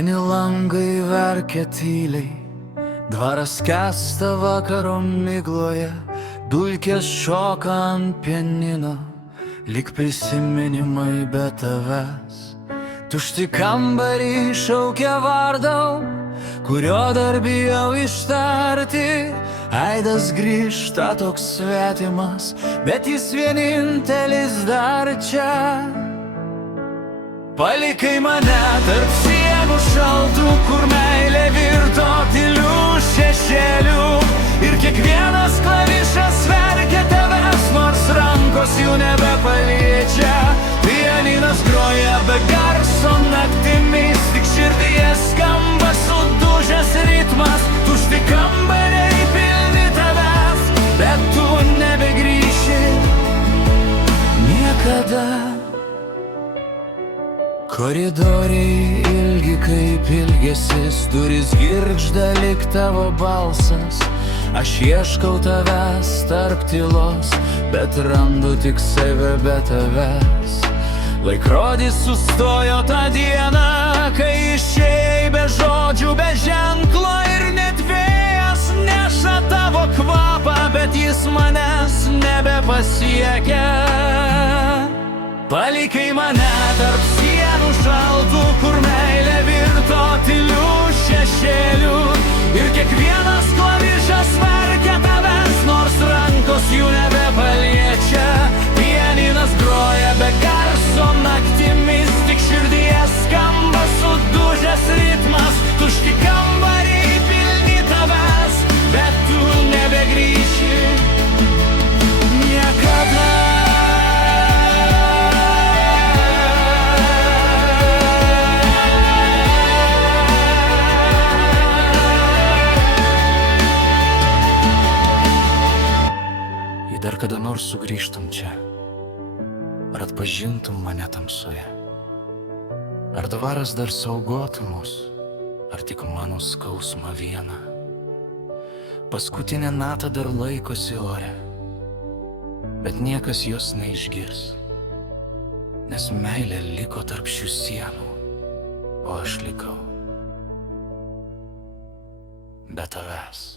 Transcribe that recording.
Seni langai verkia tyliai, dvaras skęsta vakaro migloje, dulkės šoka ant pianino, lyg prisiminimai be tavęs. Tušti kambariai šaukia vardau, kurio dar bijau ištarti. Aidas grįžta toks svetimas, bet jis vienintelis dar čia. Palikai mane tarp sienų šaltų, kur meilė virto tylių šešėlių. Ir kiekvienas klavišas verkia tavęs, nors rankos jų nebepaliečia. Pianinas groja be garso naktimis, tik širdyje skamba sudužęs ritmas. Tušti kambariai pilni tavęs, bet tu nebegrįši niekada. Koridoriai ilgi kaip ilgesis, duris girgžda lyg tavo balsas. Aš ieškau tavęs tarp tylos, bet randu tik save be tavęs. Laikrodis sustojo tą dieną, kai išėjai be žodžių, be ženklo. Ir net vėjas neša tavo kvapą, bet jis manęs nebepasiekia. Palikai mane tarp sienų šaltų, kur meilė virto tylių šešėlių. Ir kiekvienas klavišas verkia tavęs, nors rankos jų nebepaliečia. Pianinas groja be garso naktimis, tik širdyje skamba sudužęs ritmas. Tušti kambariai pilni tavęs, bet tu nebegrįši niekada. Dar kada nors sugrįžtum čia, ar atpažintum mane tamsoje? Ar dvaras dar saugotų mus, ar tik mano skausmą vieną? Paskutinė nata dar laikosi ore, bet niekas jos neišgirs, nes meilė liko tarp šių sienų, o aš likau be tavęs.